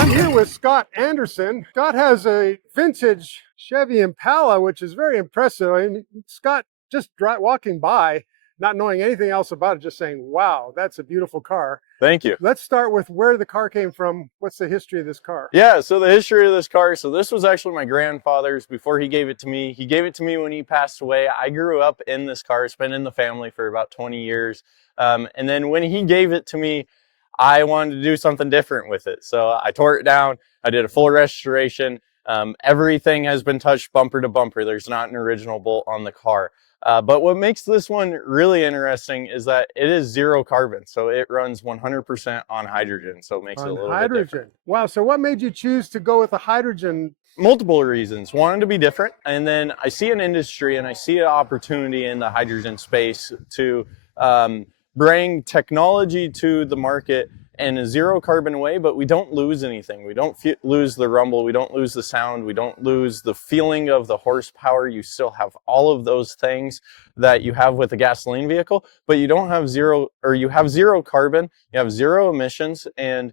I'm here with Scott Anderson. Scott has a vintage Chevy Impala, which is very impressive. I mean, Scott, just walking by, not knowing anything else about it, just saying, wow, that's a beautiful car. Thank you. Let's start with where the car came from. What's the history of this car? Yeah, so the history of this car, so this was actually my grandfather's before he gave it to me. He gave it to me when he passed away. I grew up in this car. It's been in the family for about 20 years. And then when he gave it to me, I wanted to do something different with it. So I tore it down. I did a full restoration. Everything has been touched bumper to bumper. There's not an original bolt on the car. But what makes this one really interesting is that it is zero carbon. So it runs 100% on hydrogen. So it makes it a little bit different. Wow. So what made you choose to go with a hydrogen? Multiple reasons. Wanted to be different. And then I see an industry and I see an opportunity in the hydrogen space to bring technology to the market in a zero carbon way, but we don't lose anything. We don't lose the rumble. We don't lose the sound. We don't lose the feeling of the horsepower. You still have all of those things that you have with a gasoline vehicle, but you don't have you have zero carbon, you have zero emissions, and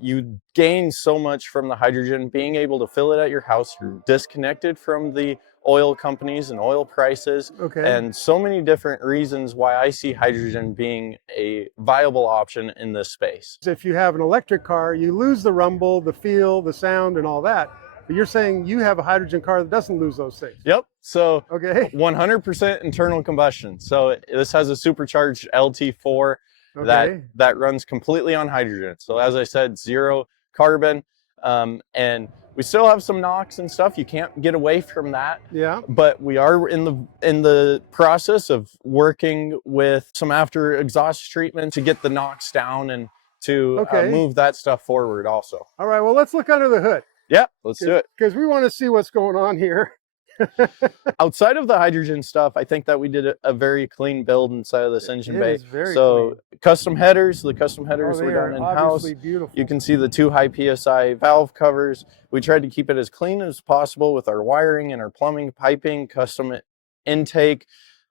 you gain so much from the hydrogen, being able to fill it at your house. You're disconnected from the oil companies and oil prices, and so many different reasons why I see hydrogen being a viable option in this space. If you have an electric car, you lose the rumble, the feel, the sound, and all that. But you're saying you have a hydrogen car that doesn't lose those things. Yep. So 100% internal combustion. So this has a supercharged LT4 that runs completely on hydrogen. So as I said, zero carbon, and we still have some NOx and stuff. You can't get away from that. Yeah. But we are in the process of working with some after exhaust treatment to get the NOx down and to move that stuff forward also. All right. Well, let's look under the hood. Yeah, let's do it. Because we want to see what's going on here. Outside of the hydrogen stuff, I think that we did a very clean build inside of this engine bay. Very clean. Custom headers, the custom headers were done in-house. You can see the 2 high PSI valve covers. We tried to keep it as clean as possible with our wiring and our plumbing, piping, custom intake,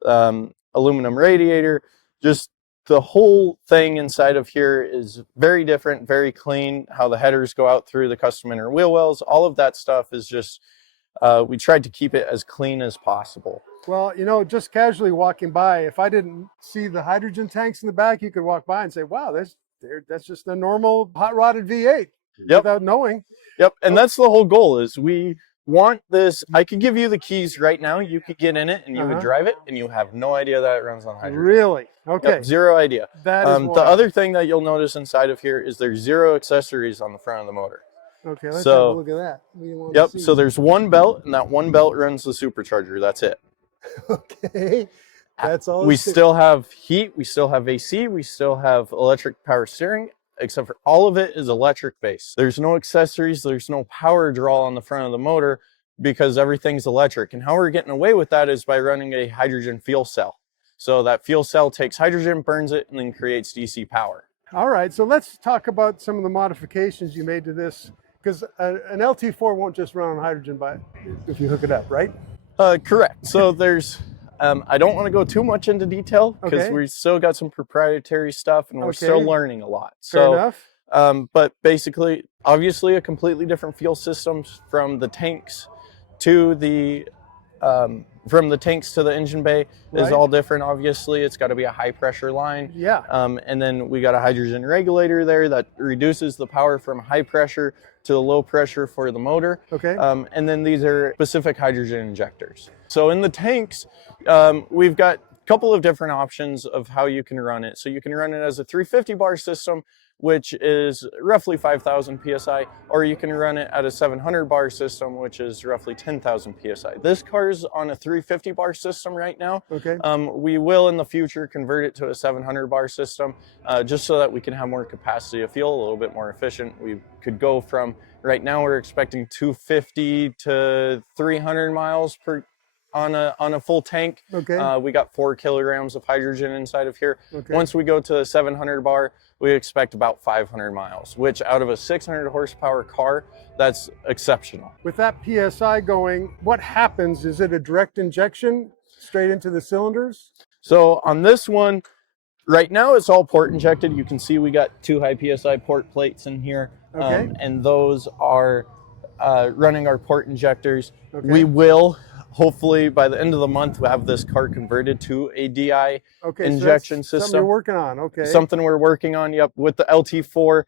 aluminum radiator. Just the whole thing inside of here is very different, very clean. How the headers go out through the custom inner wheel wells, all of that stuff is just we tried to keep it as clean as possible. Well, you know, just casually walking by, if I didn't see the hydrogen tanks in the back, you could walk by and say, wow, that's just a normal hot-rodded V8 without knowing. Yep, and that's the whole goal is we want this. I could give you the keys right now. You could get in it and you would drive it and you have no idea that it runs on hydrogen. Really? Okay. Yep, zero idea. That is the other thing that you'll notice inside of here is there's zero accessories on the front of the motor. Okay, let's have a look at that. Yep, so there's one belt, and that one belt runs the supercharger. That's it. Okay, that's all. We still have heat, we still have AC, we still have electric power steering, except for all of it is electric based. There's no accessories, there's no power draw on the front of the motor because everything's electric. And how we're getting away with that is by running a hydrogen fuel cell. So that fuel cell takes hydrogen, burns it, and then creates DC power. All right, so let's talk about some of the modifications you made to this. Because an LT4 won't just run on hydrogen if you hook it up, right? Correct. So there's, I don't want to go too much into detail because we still got some proprietary stuff and we're still learning a lot. Fair enough. But basically, obviously a completely different fuel systems from the tanks to the engine bay is all different. Obviously, it's got to be a high pressure line. Yeah. And then we got a hydrogen regulator there that reduces the power from high pressure to the low pressure for the motor. Okay. And then these are specific hydrogen injectors. So in the tanks, we've got a couple of different options of how you can run it. So you can run it as a 350 bar system, which is roughly 5,000 PSI, or you can run it at a 700 bar system, which is roughly 10,000 PSI. This car's on a 350 bar system right now. Okay. We will in the future convert it to a 700 bar system, just so that we can have more capacity of fuel, a little bit more efficient. We could go from, right now we're expecting 250 to 300 miles per on a full tank. Okay. We got 4 kilograms of hydrogen inside of here. Okay. Once we go to a 700 bar, we expect about 500 miles, which out of a 600 horsepower car, that's exceptional. With that PSI going, what happens? Is it a direct injection straight into the cylinders? So on this one, Right now it's all port injected. You can see we got 2 high PSI port plates in here, Okay. and those are running our port injectors. Okay. We will, hopefully by the end of the month, we'll have this car converted to a DI injection system. Something you're working on, okay. Something we're working on, yep. With the LT4,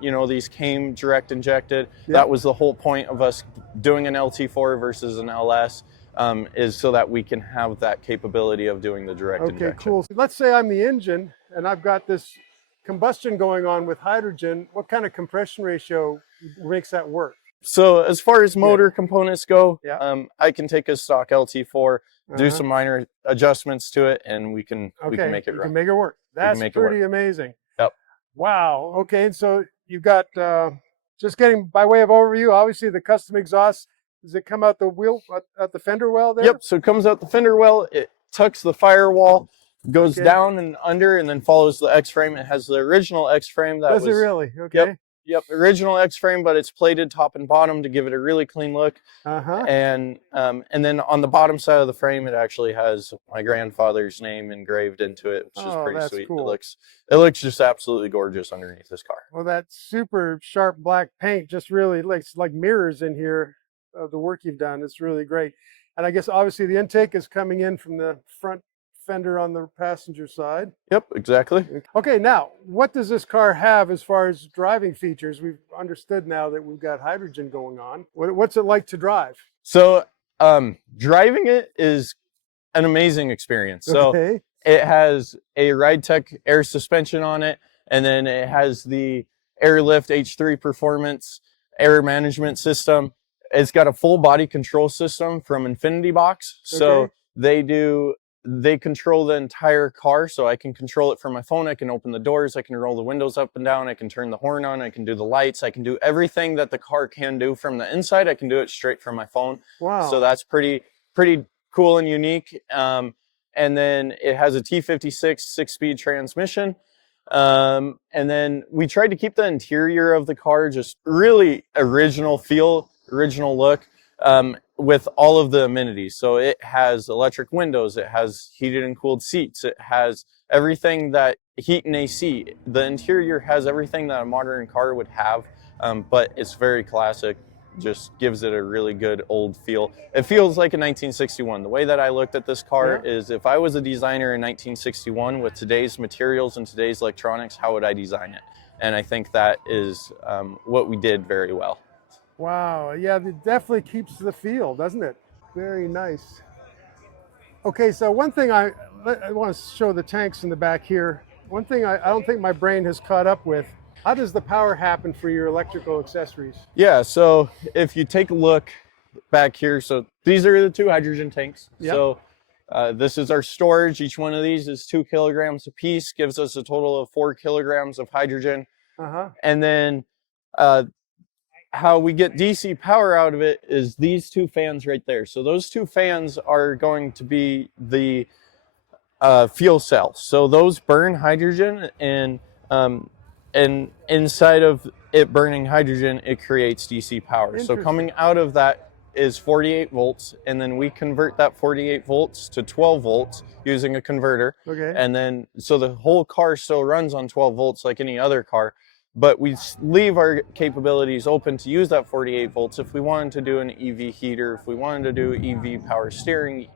you know, these came direct injected. Yep. That was the whole point of us doing an LT4 versus an LS. Is so that we can have that capability of doing the direct injection. Okay, cool. Let's say I'm the engine and I've got this combustion going on with hydrogen. What kind of compression ratio makes that work? So as far as motor components go, yeah. I can take a stock LT4, do some minor adjustments to it, and we can make it run. You can make it work. That's pretty amazing. Yep. Wow. Okay, and so you've got, just getting by way of overview, obviously the custom exhaust. Does it come out the wheel at the fender well there? Yep, so it comes out the fender well, it tucks the firewall, goes down and under, and then follows the X-frame. It has the original X-frame. Does it really? Okay. Yep, original X-frame, but it's plated top and bottom to give it a really clean look. And then on the bottom side of the frame, it actually has my grandfather's name engraved into it, which is pretty sweet. Cool. It looks just absolutely gorgeous underneath this car. Well, that super sharp black paint just really looks like mirrors in here. The work you've done, it's really great. And I guess obviously the intake is coming in from the front fender on the passenger side. Yep, exactly. Okay, now what does this car have as far as driving features? We've understood now that we've got hydrogen going on. What's it like to drive? So driving it is an amazing experience. So it has a RideTech air suspension on it, and then it has the Airlift H3 Performance air management system. It's got a full body control system from Infinitybox. So they control the entire car. So I can control it from my phone. I can open the doors. I can roll the windows up and down. I can turn the horn on. I can do the lights. I can do everything that the car can do from the inside. I can do it straight from my phone. Wow. So that's pretty cool and unique. And then it has a T56 6-speed transmission. And then we tried to keep the interior of the car just really original feel, original look, with all of the amenities. So it has electric windows, it has heated and cooled seats, it has everything that heat and AC. The interior has everything that a modern car would have, but it's very classic. Just gives it a really good old feel. It feels like a 1961. The way that I looked at this car is, if I was a designer in 1961 with today's materials and today's electronics, how would I design it? And I think that is what we did very well. Wow, yeah, it definitely keeps the feel, doesn't it? Very nice. Okay, so one thing I want to show the tanks in the back here. One thing I don't think my brain has caught up with, how does the power happen for your electrical accessories? Yeah, so if you take a look back here, so these are the 2 hydrogen tanks. Yep. So this is our storage. Each one of these is 2 kilograms a piece, gives us a total of 4 kilograms of hydrogen. And then how we get DC power out of it is these 2 fans right there. So those 2 fans are going to be the fuel cells. So those burn hydrogen, and inside of it burning hydrogen, it creates DC power. So coming out of that is 48 volts, and then we convert that 48 volts to 12 volts using a converter. And then, so the whole car still runs on 12 volts like any other car, but we leave our capabilities open to use that 48 volts if we wanted to do an EV heater, if we wanted to do EV power steering,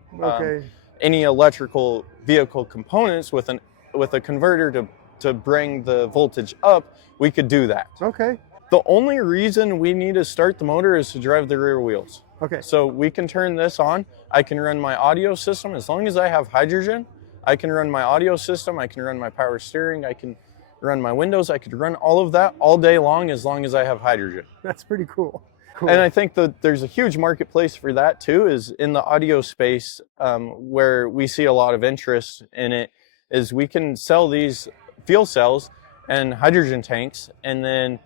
any electrical vehicle components with a converter to bring the voltage up, we could do that. The only reason we need to start the motor is to drive the rear wheels. So we can turn this on. I can run my audio system. As long as I have hydrogen, I can run my audio system. I can run my power steering. I can run my windows. I could run all of that all day long as I have hydrogen. That's pretty cool. And I think that there's a huge marketplace for that too, is in the audio space, where we see a lot of interest in it, is we can sell these fuel cells and hydrogen tanks, and then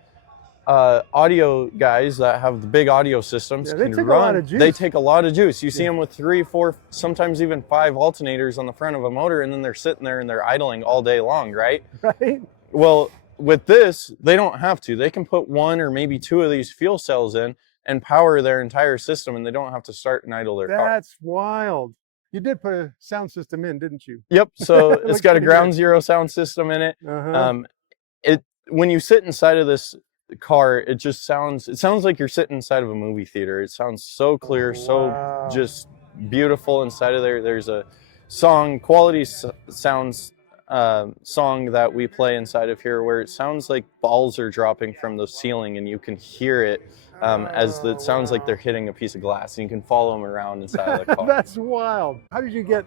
audio guys that have the big audio systems they take a lot of juice. They take a lot of juice. You see them with 3, 4, sometimes even 5 alternators on the front of a motor, and then they're sitting there and they're idling all day long, right? Well, with this, they don't have to. They can put 1 or maybe 2 of these fuel cells in and power their entire system, and they don't have to start and idle their car. That's wild. You did put a sound system in, didn't you? Yep. So It it's looks got a pretty ground good. zero sound system in it. Uh-huh. Um, it when you sit inside of this car, it sounds like you're sitting inside of a movie theater. It sounds so clear, Oh, so wow. just beautiful inside of there. There's a song quality sounds song that we play inside of here where it sounds like balls are dropping from the ceiling and you can hear it as it Oh, sounds like they're wow. hitting a piece of glass and you can follow them around inside of the car. That's wild. How did you get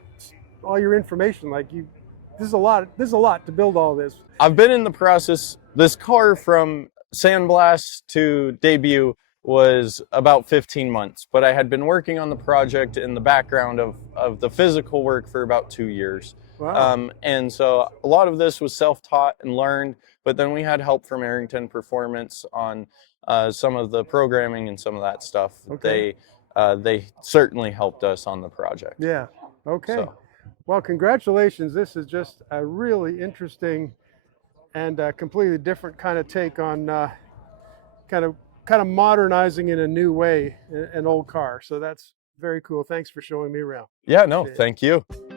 all your information? This is a lot. This is a lot to build all this. I've been in the process. This car from sandblast to debut was about 15 months, but I had been working on the project in the background of the physical work for about 2 years. Wow. And so a lot of this was self-taught and learned, but then we had help from Arrington Performance on some of the programming and some of that stuff. Okay. They certainly helped us on the project. Yeah. Okay. So. Well, congratulations. This is just a really interesting and completely different kind of take on kind of modernizing in a new way an old car. So that's very cool. Thanks for showing me around. Yeah, no, Appreciate it. thank you.